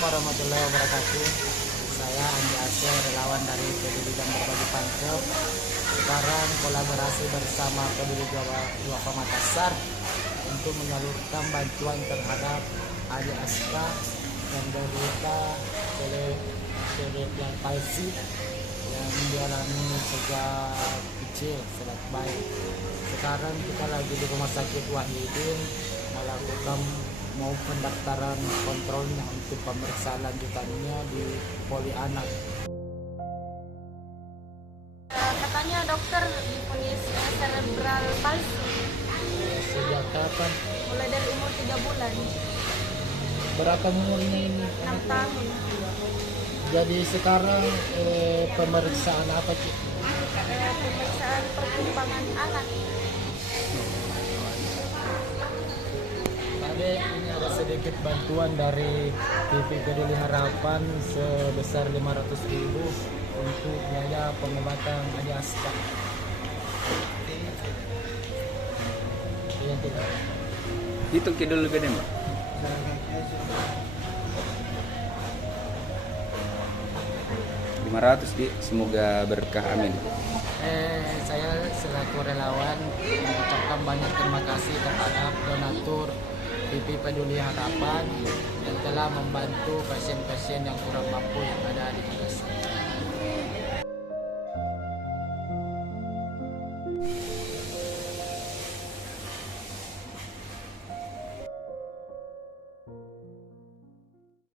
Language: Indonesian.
warahmatullahi wabarakatuh. Saya Andi Aceh, relawan dari Peduli dan Berbagi Pangkep. Sekarang kolaborasi bersama Peduli Duafa Makassar untuk menyalurkan bantuan terhadap adik Aska yang menderita cerebral palsy yang dialami sejak kecil, sejak bayi. Sekarang kita lagi di Rumah Sakit Wahidin melakukan pendaftaran kontrolnya untuk pemeriksaan lanjutannya di Poli Anak. Katanya dokter divonis cerebral palsy. Sejak kapan? Mulai dari umur 3 bulan. Berapa umurnya ini? 6 tahun. Jadi sekarang pemeriksaan apa Cik? Pemeriksaan perkembangan anak. Tadi ini ada sedikit bantuan dari TV Peduli Harapan sebesar 500.000 untuk biaya pengobatan adik Aska. Iya tidak. Hitung ke dulu gede mbak. Rp500 di, semoga berkah, amin. Saya selaku relawan mengucapkan banyak terima kasih kepada donatur TV Peduli Harapan yang telah membantu pasien-pasien yang kurang mampu yang ada di Makassar.